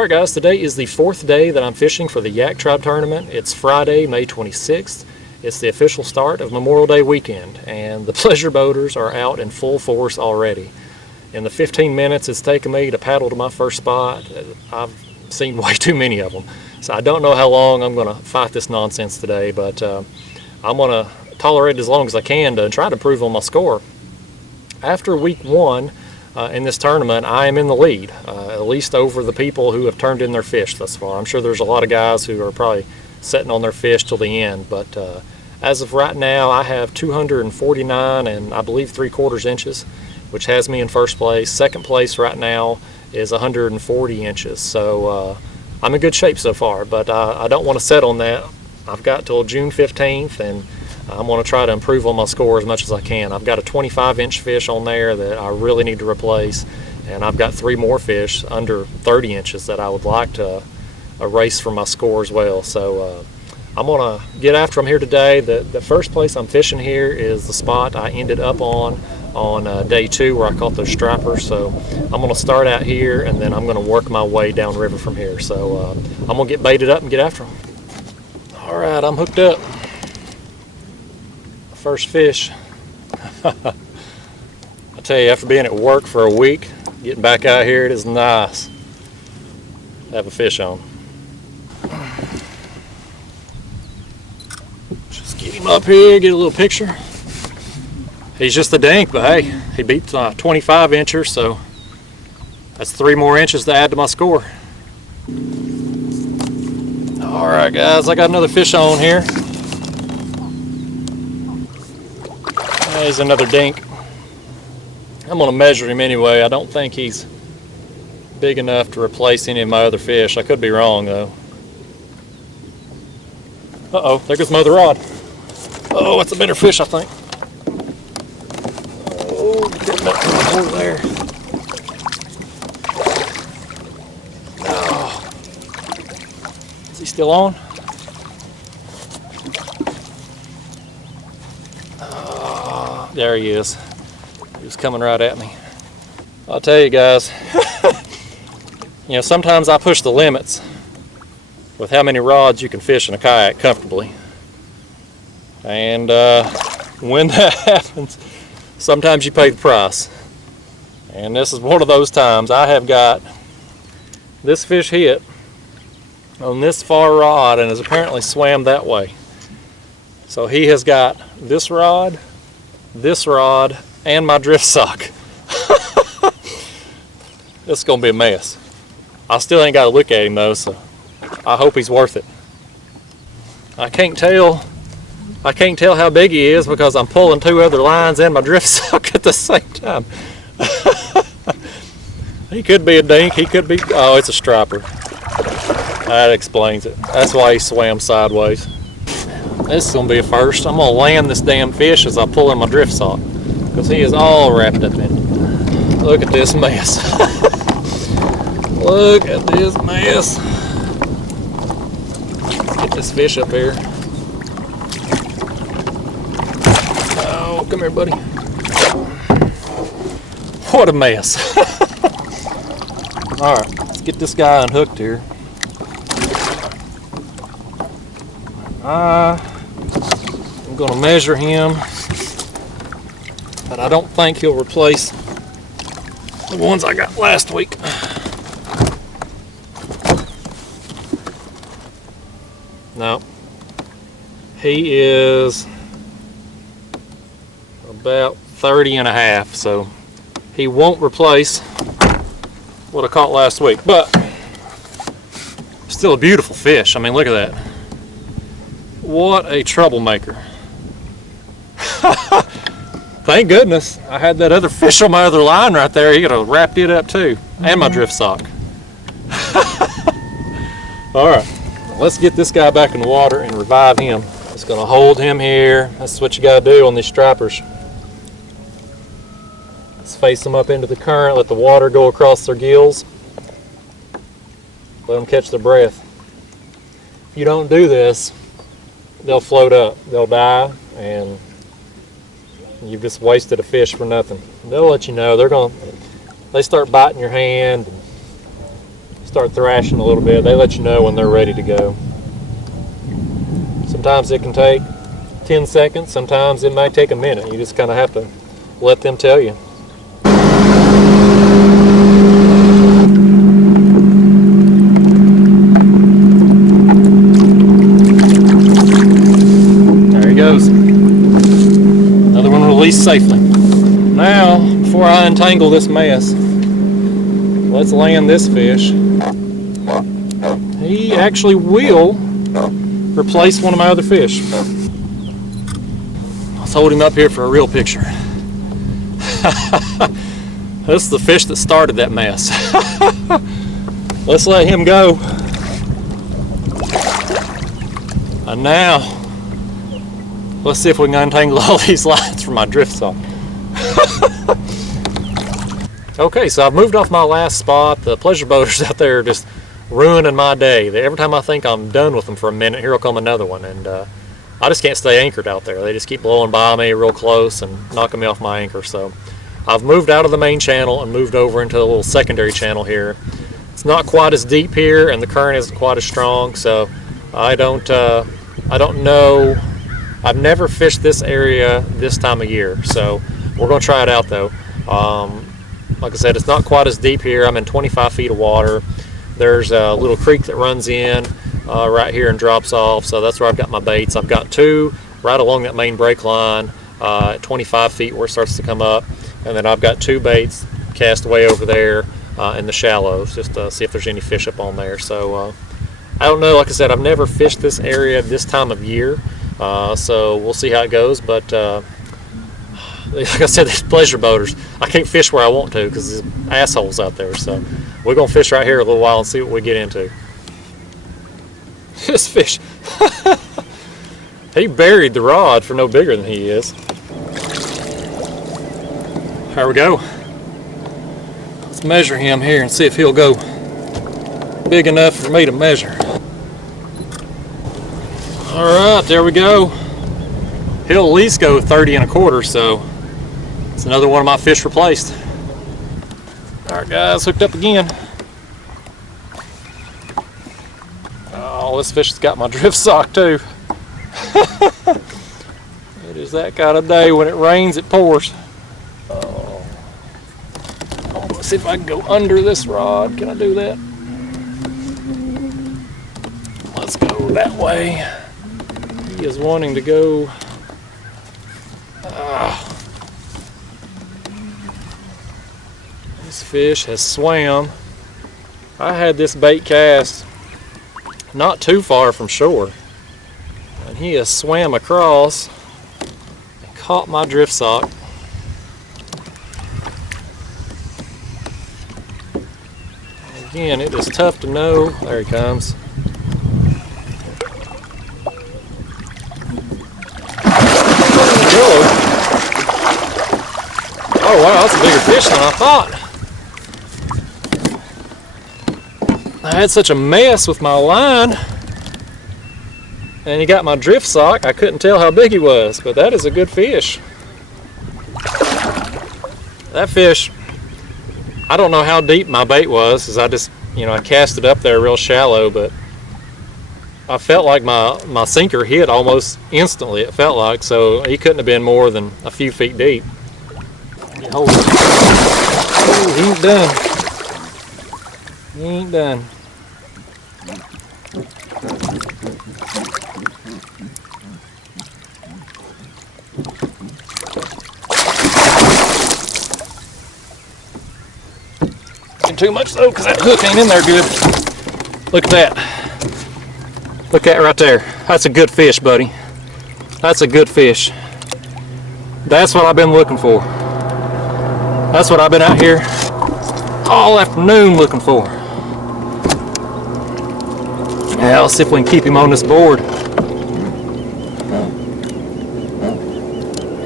Alright guys, today is the 4th day that I'm fishing for the Yak Tribe tournament. It's Friday, May 26th. It's the official start of Memorial Day weekend, and the pleasure boaters are out in full force already. In the 15 minutes it's taken me to paddle to my first spot, I've seen way too many of them. So I don't know how long I'm going to fight this nonsense today, but I'm going to tolerate it as long as I can to try to improve on my score. After week 1, in this tournament, I am in the lead, at least over the people who have turned in their fish thus far. I'm sure there's a lot of guys who are probably sitting on their fish till the end, but as of right now, I have 249 and I believe 3/4 inches, which has me in first place. Second place right now is 140 inches, so I'm in good shape so far, but I don't want to set on that. I've got till June 15th, and I'm going to try to improve on my score as much as I can. I've got a 25-inch fish on there that I really need to replace, and I've got 3 more fish under 30 inches that I would like to erase from my score as well. So I'm going to get after them here today. The first place I'm fishing here is the spot I ended up on day 2 where I caught those stripers. So I'm going to start out here, and then I'm going to work my way downriver from here. So I'm going to get baited up and get after them. All right, I'm hooked up. First fish. I tell you, after being at work for a week, getting back out here, it is nice to have a fish on. Just get him up here, get a little picture. He's just a dink, but hey, he beat 25 incher, so that's 3 more inches to add to my score. All right, guys, I got another fish on here. There's another dink. I'm going to measure him anyway. I don't think he's big enough to replace any of my other fish. I could be wrong though. Uh-oh, there goes my other rod. Oh, that's a better fish, I think. Oh, get him over there. Oh. Is he still on? There he is. He was coming right at me. I'll tell you guys, you know, sometimes I push the limits with how many rods you can fish in a kayak comfortably. And when that happens, sometimes you pay the price. And this is one of those times. I have got this fish hit on this far rod and has apparently swam that way. So he has got this rod, and my drift sock. It's gonna be a mess. I still ain't got to look at him though, so I hope he's worth it. I can't tell how big he is because I'm pulling 2 other lines and my drift sock at the same time. He could be a dink, he could be, oh, it's a striper. That explains it. That's why he swam sideways. This is going to be a first. I'm going to land this damn fish as I pull in my drift sock, because he is all wrapped up in it. Look at this mess. Look at this mess. Let's get this fish up here. Oh, come here, buddy. What a mess. Alright, let's get this guy unhooked here. I'm going to measure him, but I don't think he'll replace the ones I got last week. No, he is about 30 and a half, so he won't replace what I caught last week, but still a beautiful fish. I mean, look at that. What a troublemaker. Thank goodness I had that other fish on my other line right there. He could have wrapped it up too, and my drift sock. Alright, let's get this guy back in the water and revive him. Just going to hold him here. That's what you got to do on these stripers. Let's face them up into the current, let the water go across their gills. Let them catch their breath. If you don't do this, they'll float up, they'll die, and you've just wasted a fish for nothing. They'll let you know. They start biting your hand, start thrashing a little bit. They let you know when they're ready to go. Sometimes it can take 10 seconds, sometimes it might take a minute. You just kind of have to let them tell you. There he goes. Another one released safely. Now, before I untangle this mess, let's land this fish. He actually will replace one of my other fish. Let's hold him up here for a real picture. This is the fish that started that mess. Let's let him go. And now, let's see if we can untangle all these lines from my drift saw. Okay, so I've moved off my last spot. The pleasure boaters out there are just ruining my day. Every time I think I'm done with them for a minute, here will come another one, and I just can't stay anchored out there. They just keep blowing by me real close and knocking me off my anchor. So I've moved out of the main channel and moved over into a little secondary channel here. It's not quite as deep here, and the current isn't quite as strong, so I don't know. I've never fished this area this time of year, so we're going to try it out though. Like I said, it's not quite as deep here. I'm in 25 feet of water. There's a little creek that runs in right here and drops off, so that's where I've got my baits. I've got two right along that main break line at 25 feet where it starts to come up, and then I've got two baits cast away over there in the shallows just to see if there's any fish up on there. So I don't know. Like I said, I've never fished this area this time of year, so we'll see how it goes. But like I said, these pleasure boaters, I can't fish where I want to because there's assholes out there. So we're going to fish right here a little while and see what we get into. This fish, he buried the rod for no bigger than he is. There we go. Let's measure him here and see if he'll go big enough for me to measure. All right, there we go. He'll at least go 30 1/4, so it's another one of my fish replaced. All right, guys, hooked up again. Oh, this fish has got my drift sock too. It is that kind of day. When it rains, it pours. Oh, let's see if I can go under this rod. Can I do that? Let's go that way. He is wanting to go. This fish has swam. I had this bait cast not too far from shore, and he has swam across and caught my drift sock. Again, it is tough to know. There he comes. Oh wow, that's a bigger fish than I thought. I had such a mess with my line, and he got my drift sock. I couldn't tell how big he was, but that is a good fish. That fish, I don't know how deep my bait was, as I just, I cast it up there real shallow, but I felt like my sinker hit almost instantly, it felt like, so he couldn't have been more than a few feet deep. Oh, he ain't done. He ain't done. Too much though, because that hook ain't in there good. Look at that. Look at it right there. That's a good fish, buddy. That's a good fish. That's what I've been looking for. That's what I've been out here all afternoon looking for. Now let's see if we can keep him on this board.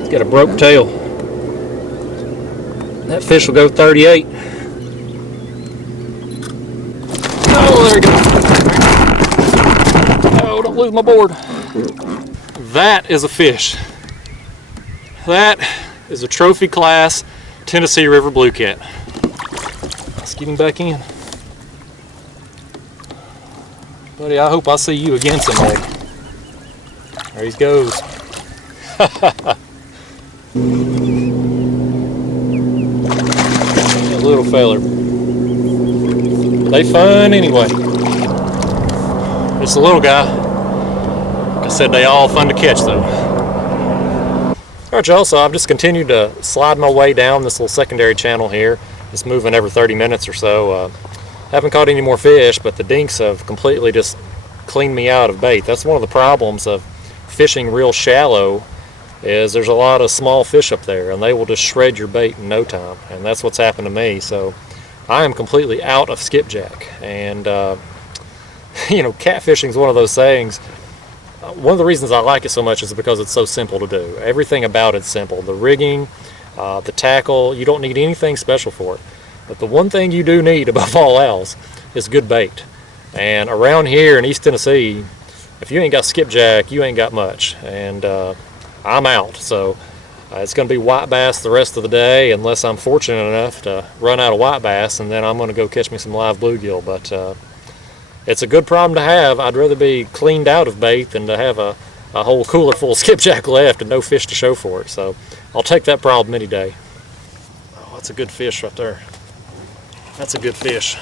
He's got a broke tail. That fish will go 38. Oh, there we go. Oh, don't lose my board. That is a fish. That is a trophy class Tennessee River blue cat. Let's get him back in. Buddy, I hope I see you again someday. There he goes. That little feller. They fun anyway. It's a little guy. Like I said, they all fun to catch though. Alright y'all, so I've just continued to slide my way down this little secondary channel here. It's moving every 30 minutes or so. Haven't caught any more fish, but the dinks have completely just cleaned me out of bait. That's one of the problems of fishing real shallow, is there's a lot of small fish up there and they will just shred your bait in no time, and that's what's happened to me. So I am completely out of skipjack. And you know, catfishing is one of those things. One of the reasons I like it so much is because it's so simple to do. Everything about it's simple. The rigging, the tackle, you don't need anything special for it. But the one thing you do need above all else is good bait. And around here in East Tennessee, if you ain't got skipjack, you ain't got much. And I'm out. So it's going to be white bass the rest of the day, unless I'm fortunate enough to run out of white bass, and then I'm going to go catch me some live bluegill. But it's a good problem to have. I'd rather be cleaned out of bait than to have a whole cooler full of skipjack left and no fish to show for it. So I'll take that problem any day. Oh, that's a good fish right there. That's a good fish.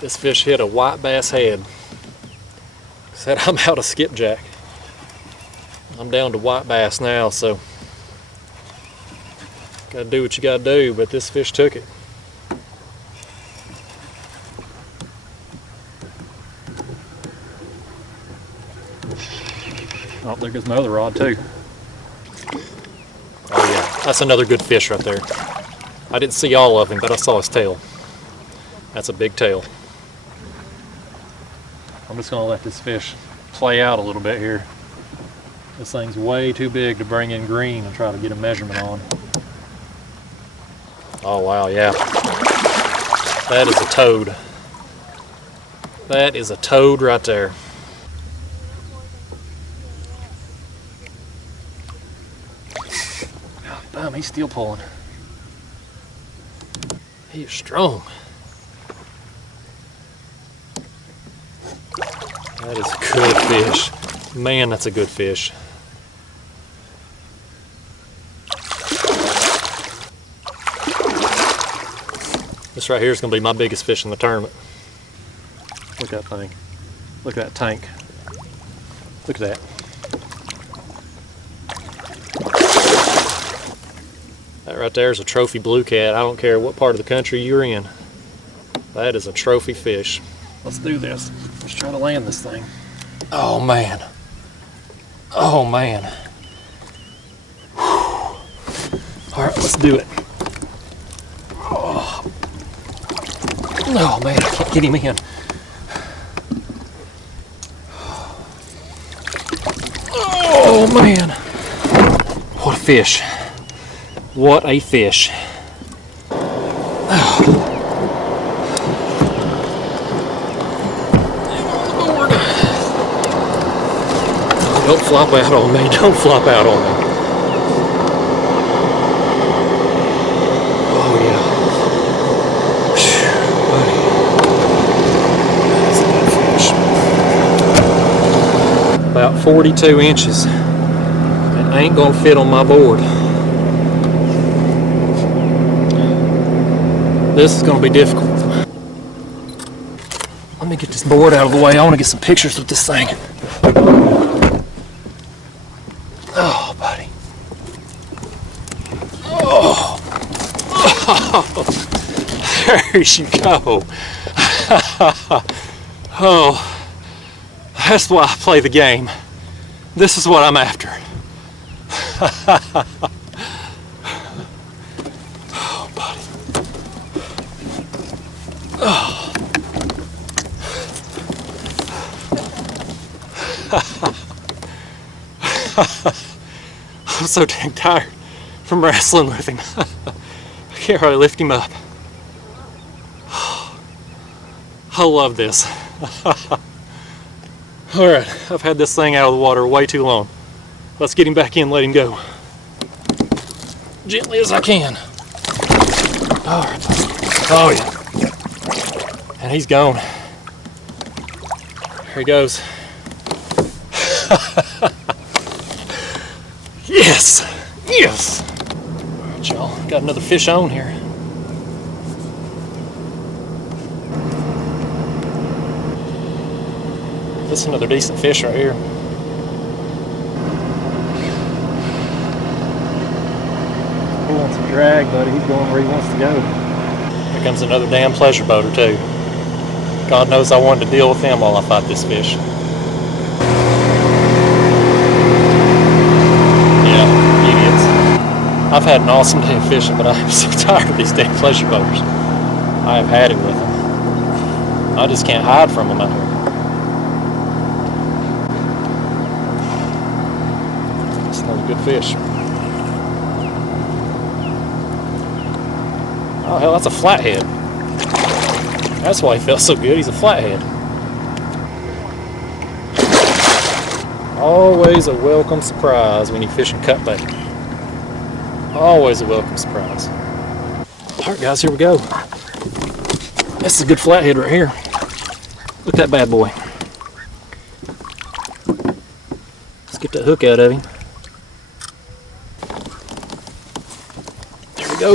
This fish hit a white bass head. Said I'm out of skipjack. I'm down to white bass now, so gotta do what you gotta do, but this fish took it. Oh, there goes my other rod too. Oh yeah, that's another good fish right there. I didn't see all of him, but I saw his tail. That's a big tail. I'm just gonna let this fish play out a little bit here. This thing's way too big to bring in green and try to get a measurement on. Oh wow, yeah. That is a toad. That is a toad right there. Damn, he's still pulling. He is strong. That is a good fish. Man, that's a good fish. This right here is going to be my biggest fish in the tournament. Look at that thing. Look at that tank. Look at that. That right there is a trophy blue cat. I don't care what part of the country you're in. That is a trophy fish. Let's do this. Let's try to land this thing. Oh man. Oh man. Whew. Alright, let's do it. Oh man, I can't get him in. Oh man. What a fish. What a fish. Oh. Don't flop out on me. Don't flop out on me. Oh yeah. Whew, buddy. That's a good fish. About 42 inches. It ain't gonna fit on my board. This is gonna be difficult. Let me get this board out of the way. I wanna get some pictures with this thing. Oh, buddy. Oh. Oh. There you go. Oh. That's why I play the game. This is what I'm after. Oh, buddy. Oh. I'm so dang tired from wrestling with him. I can't really lift him up. I love this. Alright, I've had this thing out of the water way too long. Let's get him back in, let him go. Gently as I can. Alright. Oh yeah. And he's gone. Here he goes. Yes! Yes! Alright, y'all. Got another fish on here. This is another decent fish right here. He wants a drag, buddy. He's going where he wants to go. Here comes another damn pleasure boater, too. God knows I wanted to deal with him while I fight this fish. Yeah, idiots. I've had an awesome day of fishing, but I am so tired of these damn pleasure boaters. I have had it with them. I just can't hide from them out here. That's another good fish. Oh hell, that's a flathead. That's why he felt so good, he's a flathead. Always a welcome surprise when you fish and cut bait. Always a welcome surprise. Alright guys, here we go. This is a good flathead right here. Look at that bad boy. Let's get that hook out of him. There we go.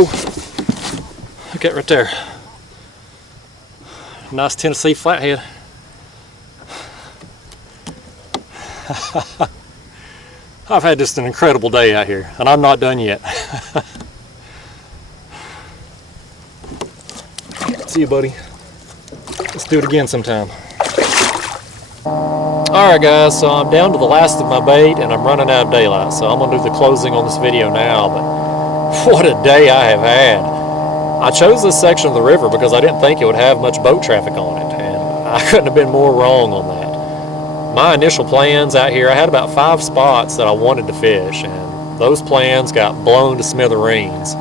Look at it right there. Nice Tennessee flathead. I've had just an incredible day out here, and I'm not done yet. See you, buddy. Let's do it again sometime. Alright guys, so I'm down to the last of my bait and I'm running out of daylight, so I'm going to do the closing on this video now, but what a day I have had. I chose this section of the river because I didn't think it would have much boat traffic on it, and I couldn't have been more wrong on that. My initial plans out here, I had about 5 spots that I wanted to fish, and those plans got blown to smithereens.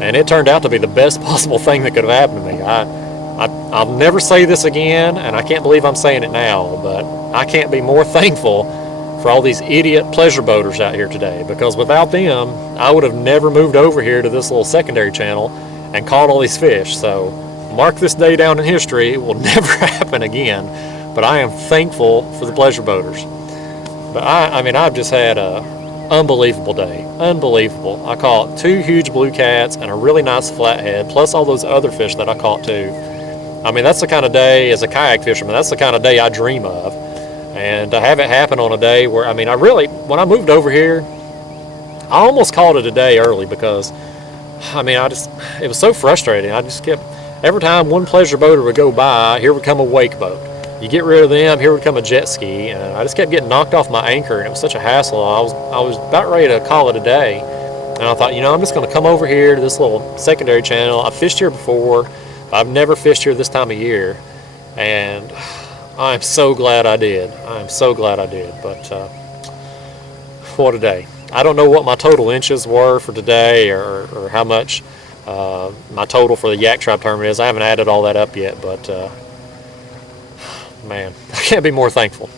And it turned out to be the best possible thing that could have happened to me. I'll never say this again, and I can't believe I'm saying it now, but I can't be more thankful for all these idiot pleasure boaters out here today, because without them, I would have never moved over here to this little secondary channel and caught all these fish. So mark this day down in history. It will never happen again, but I am thankful for the pleasure boaters. But I mean, I've just had a unbelievable day. Unbelievable. I caught 2 huge blue cats and a really nice flathead, plus all those other fish that I caught too. I mean, that's the kind of day, as a kayak fisherman, that's the kind of day I dream of. And to have it happen on a day where, I mean, when I moved over here, I almost called it a day early because, I mean, it was so frustrating. I just kept, every time one pleasure boater would go by, here would come a wake boat. You get rid of them, here would come a jet ski, and I just kept getting knocked off my anchor, and it was such a hassle. I was about ready to call it a day, and I thought, you know, I'm just going to come over here to this little secondary channel. I've fished here before, but I've never fished here this time of year, and I'm so glad I did. I'm so glad I did, but what a day. I don't know what my total inches were for today or how much my total for the Yak Tribe tournament is. I haven't added all that up yet, but man, I can't be more thankful.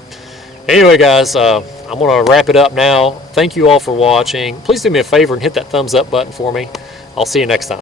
Anyway, guys, I'm going to wrap it up now. Thank you all for watching. Please do me a favor and hit that thumbs up button for me. I'll see you next time.